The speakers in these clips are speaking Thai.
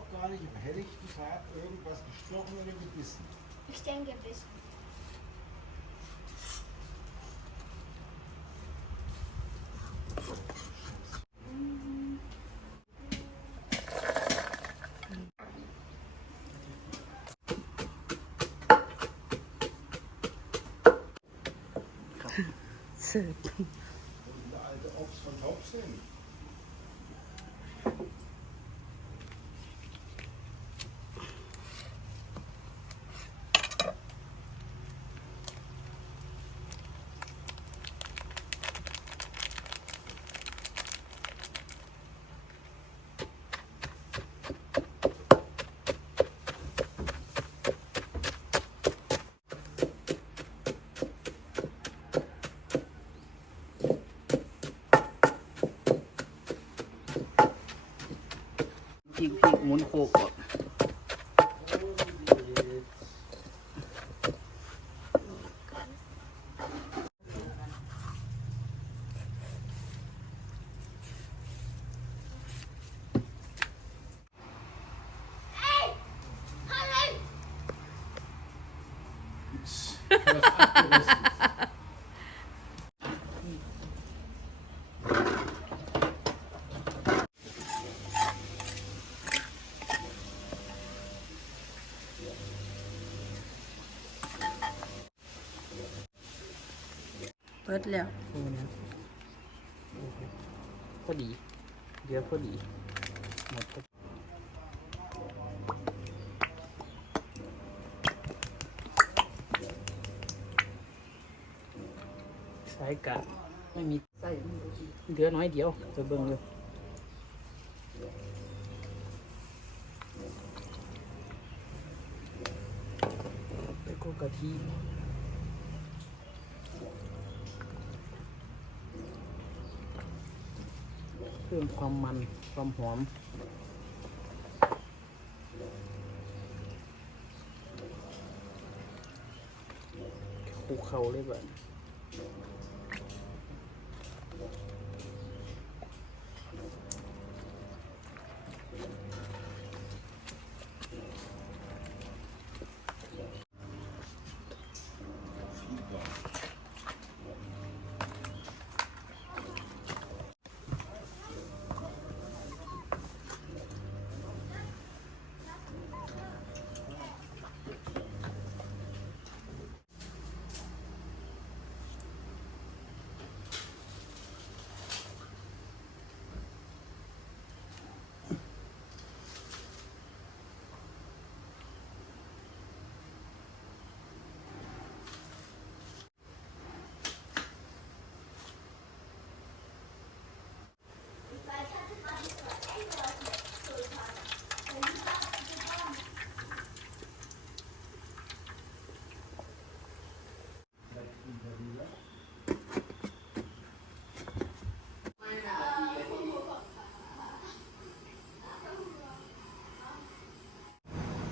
doch gar nicht. Im helllichten Tag irgendwas gestochen oder gebissen. Ich denke bis. Sehr gut. Der alte Ochs von Taubsinn. หมุนโคกออก บิดแล้วนี่นะพอดี เดี๋ยวพอดีหมดก็สายกะไม่มีไส้เหลือน้อยเดียวจะเบิ่งอยู่แล้วก็กะทิ เพิ่มความมันความหอมคลุกเข้าเลยแบบ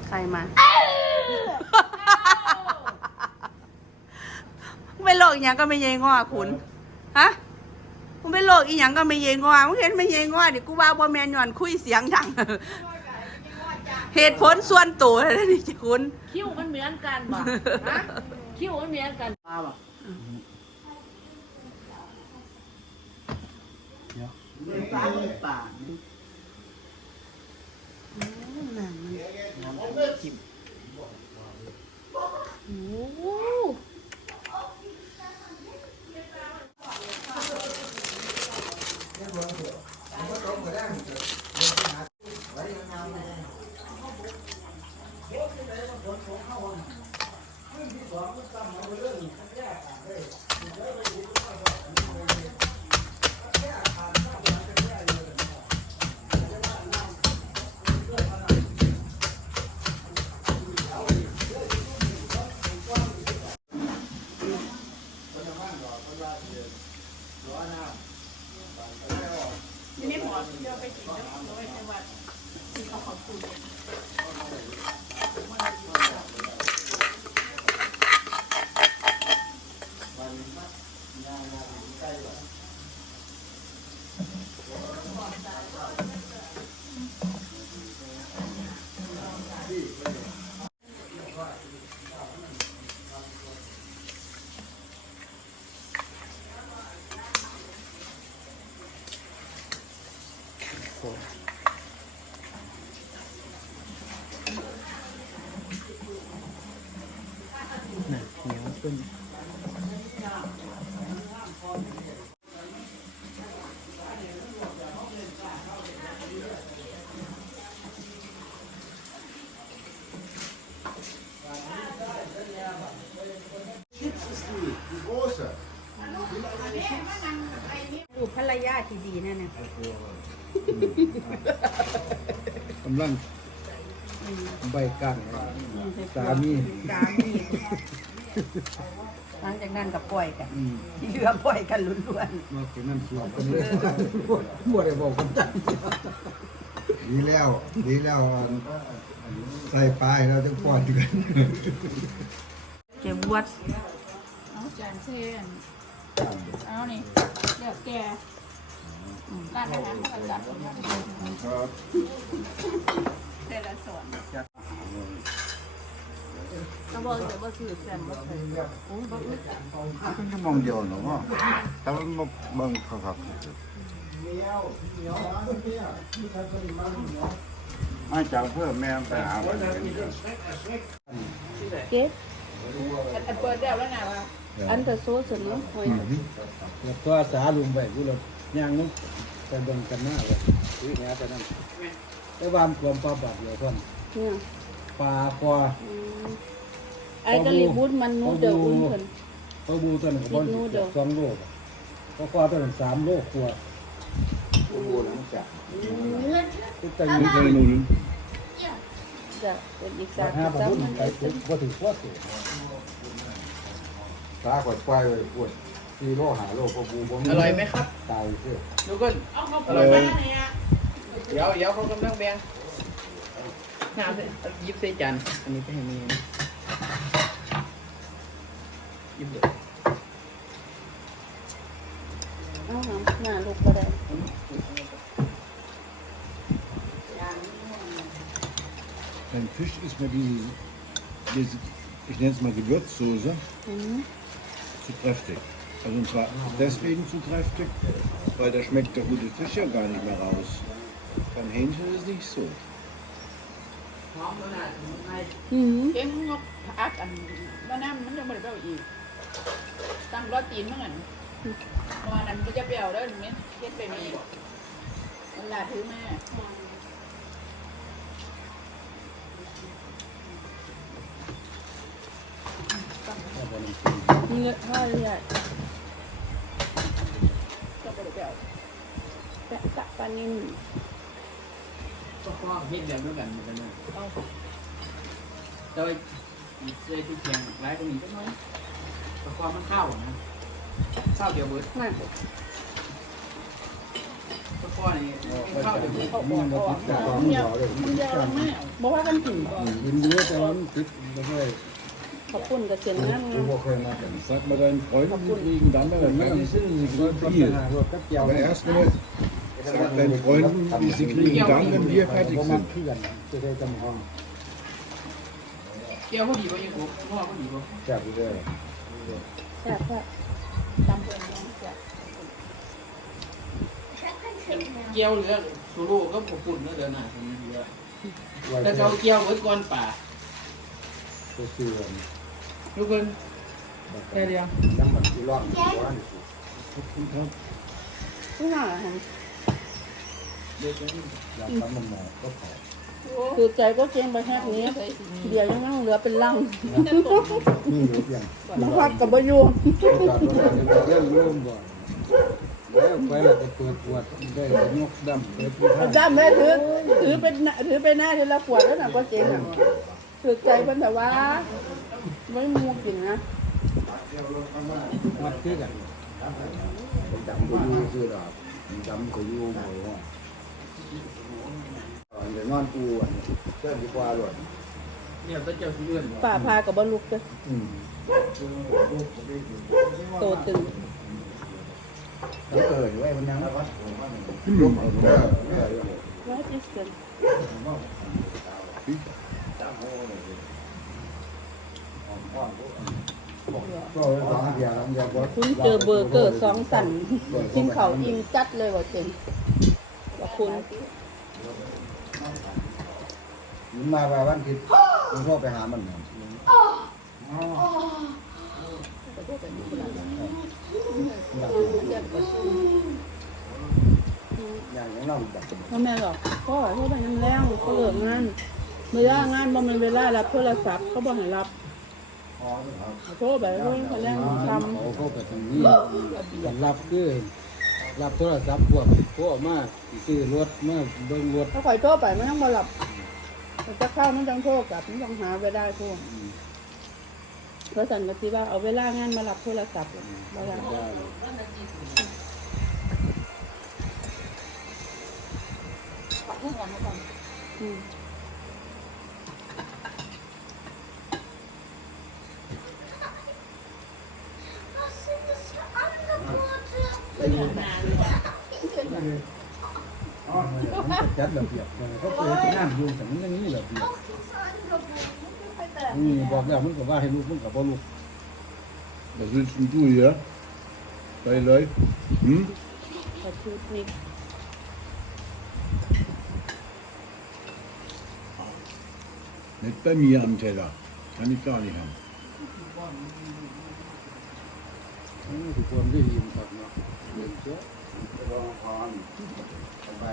ใครมามึงเป็นโรคอีหยังก็ไม่เยงอคุณ ฮะมึงเป็นโรคอีหยังก็ไม่เยงอมึงเห็นไม่เยงอดิกูว่าบ่แมนย้อนคุยเสียงดัง เหตุผลส่วนตัวเลยนี่คุณ คิ้วมันเหมือนกันบ่ฮะคิ้วมันเหมือนกันมาบ่ป่า ป่าจิ้มโอ้เผมน่ะ เหนียวขึ้น Die große. ดูภรรยาที่ดีนั่นน่ะกำลังใบกังสามี สามี หลังจากนั้นก็ปล่อยกันที่เหลือปล่อยกันล้วนนอกจากนั้นสวมกันเลยหมดได้บอกกันจังดีแล้ว ดีแล้วอันใส่ปลายแล้วจะปล่อยกันๆเก็บวัดเอาจานเส้นเอานี่เดี๋ยวแกร้านอาหารเขาก็จัดลงมาครับแต่ละส่วน ก็บอกเดี๋ยวบ่ซื้อแซมบ่ใส่โอ้ยบ่อึดเป็นชั่วโมงเดียวหรอวะแต่ว่ามาบิ่งขาครับมาจากเพื่อแม่ไปหาวันนเดือนเก็บอันอันเปิดแล้วแล้วนะว่าอันเตอร์โซสเนาะหอยแล้วก็สาลุมไปกูเลยย่างนุ๊กไปเบิ่งกันหน้าเลยวิ่งแหไปนั่นไอ้วามความปลาบัดเลยพ่อนเนี่ยปลาคอไอ้กะหรี่บุญมันนูเดออุ่นเพิ่นปลาบูตัวหนึ่งบอลพริกนูเด้อสองโลปลาคอตัวหนึ่งสามโลกว่าแต่ยังเคยนุ่นจะเป็นอีกสามห้าสาบาทมมันไปไปถึซื้งอก็ถึงพวดสิตาก่อยควายเลยปวดสี่โลหาโลพอบูผมอร่อยไหมครับตายเสียทุกคนเอาเขาอร่อยไหมมาเนี่ยเดี๋ยวเดี๋ยวเขากำลังแบ่งน้ำใส่ยิบใส่จานอันนี้ไปให้เมี ยนะยิบเดี๋ยว เอาหามหน้าลูกก็ได้ Ein Fisch ist mir die, diese, ich nenne es mal Gewürzsoße, อืม zu kräftig. Also und zwar deswegen zu kräftig, weil da schmeckt der gute Fisch ja gar nicht mehr raus. Beim Hähnchen ist es nicht so. อืมเก่งงกพักอันว่าน้ำมันยังไม่ได้เปรี้ยวอีกตั้งรอตีนมั้งอันเพราะว่านั้นมันจะเปรี้ยวเด้อเม็ดเก็ดไปมีมันลาถือแม่เนื้อทอดใหญ่ก็ไม่ได้เปรี้ยวแปะตะปลานิ่ม ก็ฟ้องเฮ็ดแบบเดียวกันเหมือนกันเลยเอาแต่ว่าอีกเสื้อที่เคียงร้ายก็มีก็น้อยแต่ความมันข้าวอะนะข้าวเดียวเบิดน่ะตะก้อนนี่ข้าวเดียวเบิดมันมาติดแต่ความเดียวหล่อเลยมันเดียวแล้วแม่บอกว่ากันกินยินดีแต่ว่ามันติดไม่ใช่ขอบคุณกับเสียงนั้นกูบอกเคยมาแต่ Sag mal deinen Freunden, die liegen dann bei der ไม่ Fertig ซึ่ง sind, ก็ nicht ต้อง viel. หารถก็เกี่ยว Aber erst mal sag deinen Freunden, wie sie kriegen dann, wenn wir fertig มัน sind. เพื่อนจะได้จำห้องเกี่ยวพอดีป่ะยังง้อพอดีป่ะแซ่บเลยแซ่บแซ่บตำเกียวยังจะเกี่ยวเหลือสูโร่ก็ผุ่นนะเดี๋ยวหน่าผมเหลือแต่เขาเกี่ยวเบิดก่อนป่าตัวเสื่อทุกคนแค่เดียวน้ำมันที่ร้อนร้อนที่น้าหอม เดี๋ยวจะนี่อยากทำมันหมอก็ขอคือใจก็เจ๊งไปแค่นี้เคยสิมีเดี๋ยวยังนั่งเหลือเป็นลังนี่รู้ยังมาพักกับบะยูจอดรถเรื่องร่วมบ่อยแล้วไปแล้วก็เปิดปวดได้ยกดำเปิดที่ท่าจ้ามเลยถือถือเป็นหน้าถือไปหน้าทีละขวดแล้วน่ะก็เจ๊งอะคือใจเป็นแต่ว่า ไม่มูกินนะมัดคือกันดำก็ยู่คือดอกดำก็ยู่หมดว่า เดี๋ยวนอนปูอะเชื่อดีกว่าด้วยเนี่ยก็เจ้าสิเลื่อนป่าพากับบะลุกเลยอืมโตตึงเอออยู่ไอ้มันยังลมเออเออว่าจิสเซนก็สองเดียวสองเดียวบ่คุณเจอเบอร์เกอร์สองสันกินเขาวอิงจัดเลยว่าเจ๊งอบ คุณมันมาว่าวันอาทิตย์ผมโทรไปหามันนะอย่างนี้น้องแบบพ่อแม่หรอกพ่อโทรไปน้ำแรงเขาเลิกงานเวลางานบ่แมันเวลารับโทรศัพท์เขาบอกให้รับพอครับโทรไปโทรไปแรงทเขาก็ไปทางนี้กันรับคือ รับโทรศัพท์พวกพวกมาซื้อรถมาเบิ่งรถำถ้าข่อยโทรไปมันต้องมารับมันจะเข้ามันต้องโทรกลับมันต้องหาเวลาโทรเพราะฉันก็คิดว่าเอาเวลางานมารับโทรศัพท์บ่ได้ได้อืม จัดระเบียบเขาเปิดงานอยู่แต่มันย่างนี้ระเบียบนี่บอกแล้วมันก็ว่าให้ลูกมันก็บ่ลูก Was willst denn du hier? Bei Leuten? Hm? ขอบคุณนิก Nicht bei mir am Teller. Kann ich gar nicht haben. มันสิควรได้ยินครับเนาะเดี๋ยวเจ้าไปลองพรไป